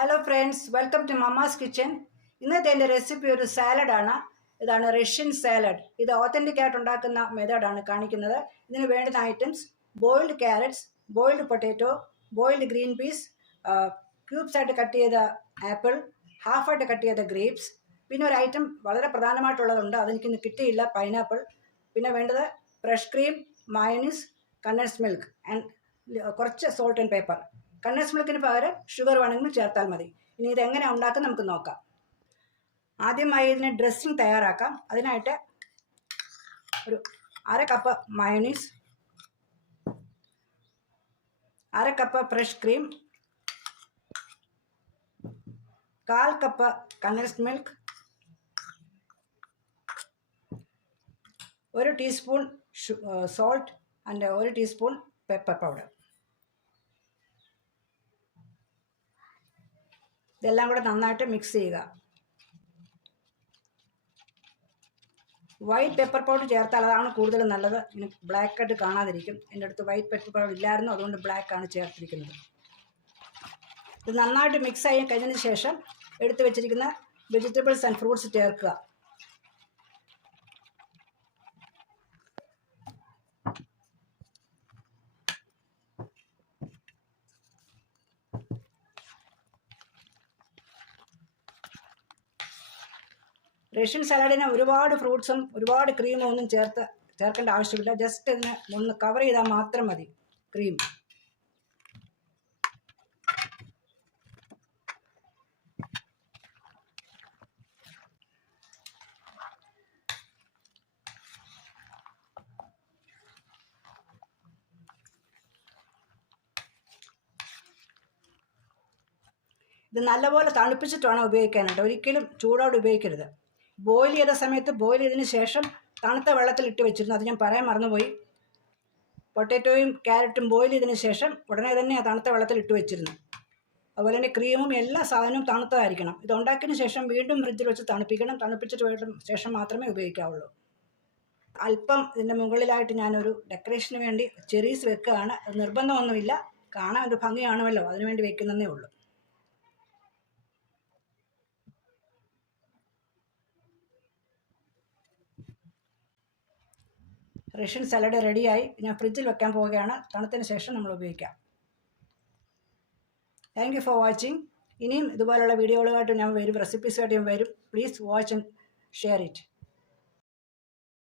Hello friends, welcome to Mamma's Kitchen. ഇന്നത്തെ എൻ്റെ recipe ഒരു സാലഡാണ്. ഇതാണ് റഷ്യൻ സാലഡ്. ഇത് ഓത്തൻറ്റിക് ആയിട്ട് ഉണ്ടാക്കുന്ന മെത്തേഡാണ് കാണിക്കുന്നത്. ഇതിന് വേണ്ടുന്ന items: boiled carrots, boiled potato, boiled green peas, cubes ആയിട്ട് കട്ട് ചെയ്ത ആപ്പിൾ, ഹാഫായിട്ട് കട്ട് ചെയ്ത ഗ്രേപ്സ്. പിന്നെ ഒരു ഐറ്റം വളരെ പ്രധാനമായിട്ടുള്ളതുണ്ട്, അതെനിക്കിന്ന് കിട്ടിയില്ല, പൈനാപ്പിൾ. പിന്നെ വേണ്ടത് fresh cream, mayonnaise, condensed milk and കുറച്ച് സോൾട്ട് ആൻഡ് പേപ്പർ. കണ്ടൻസ്ഡ് മിൽക്കിന് പകരം ഷുഗർ വേണമെങ്കിൽ ചേർത്താൽ മതി. ഇനി ഇതെങ്ങനെയാണ് ഉണ്ടാക്കുന്നത് നമുക്ക് നോക്കാം. ആദ്യമായി ഇതിന് ഡ്രസ്സിങ് തയ്യാറാക്കാം. അതിനായിട്ട് ഒരു 1/2 cup mayonnaise, 1/2 cup fresh cream, 1/4 cup condensed milk, 1 teaspoon salt and 1 teaspoon pepper powder. ഇതെല്ലാം കൂടെ നന്നായിട്ട് മിക്സ് ചെയ്യുക. വൈറ്റ് പെപ്പർ പൗഡർ ചേർത്താൽ അതാണ് കൂടുതൽ നല്ലത്. ഇനി ബ്ലാക്ക് ആയിട്ട് കാണാതിരിക്കും. എൻ്റെ അടുത്ത് വൈറ്റ് പെപ്പർ പൗഡർ ഇല്ലായിരുന്നു, അതുകൊണ്ട് ബ്ലാക്കാണ് ചേർത്തിരിക്കുന്നത്. ഇത് നന്നായിട്ട് മിക്സ് ആയി കഴിഞ്ഞതിന് ശേഷം എടുത്ത് വെച്ചിരിക്കുന്ന വെജിറ്റബിൾസ് ആൻഡ് ഫ്രൂട്ട്സ് ചേർക്കുക. റഷ്യൻ സാലഡിന് ഒരുപാട് ഫ്രൂട്ട്സും ഒരുപാട് ക്രീമും ഒന്നും ചേർക്കേണ്ട ആവശ്യമില്ല. ജസ്റ്റ് ഇതിനെ ഒന്ന് കവർ ചെയ്താൽ മാത്രം മതി ക്രീം. ഇത് നല്ലപോലെ തണുപ്പിച്ചിട്ട് വേണം ഉപയോഗിക്കാനായിട്ട്. ഒരിക്കലും ചൂടോടെ ഉപയോഗിക്കരുത്. ബോയിൽ ചെയ്ത സമയത്ത് ബോയിൽ ചെയ്തതിന് ശേഷം തണുത്ത വെള്ളത്തിൽ ഇട്ട് വെച്ചിരുന്നു, അത് ഞാൻ പറയാൻ മറന്നുപോയി. പൊട്ടാറ്റോയും ക്യാരറ്റും ബോയിൽ ചെയ്തതിന് ശേഷം ഉടനെ തന്നെ തണുത്ത വെള്ളത്തിൽ ഇട്ട് വെച്ചിരുന്നു. അതുപോലെ തന്നെ ക്രീമും എല്ലാ സാധനവും തണുത്തതായിരിക്കണം. ഇത് ഉണ്ടാക്കിയതിന് ശേഷം വീണ്ടും ഫ്രിഡ്ജിൽ വെച്ച് തണുപ്പിക്കണം. തണുപ്പിച്ചിട്ട് ശേഷം മാത്രമേ ഉപയോഗിക്കാവുള്ളൂ. അല്പം ഇതിൻ്റെ മുകളിലായിട്ട് ഞാനൊരു ഡെക്കറേഷന് വേണ്ടി ചെറീസ് വെക്കുകയാണ്. അത് നിർബന്ധമൊന്നുമില്ല, കാണാൻ ഒരു ഭംഗി കാണുമല്ലോ, അതിനുവേണ്ടി വെക്കുന്നതേ ഉള്ളൂ. റഷ്യൻ സാലഡ് റെഡിയായി. ഞാൻ ഫ്രിഡ്ജിൽ വെക്കാൻ പോവുകയാണ്. തണുത്തതിന് ശേഷം നമ്മൾ ഉപയോഗിക്കാം. Thank you for watching. ഇനിയും ഇതുപോലുള്ള വീഡിയോകളുമായിട്ട് ഞാൻ വരും, റെസിപ്പീസുമായിട്ട് ഞാൻ വരും. Please watch and share it.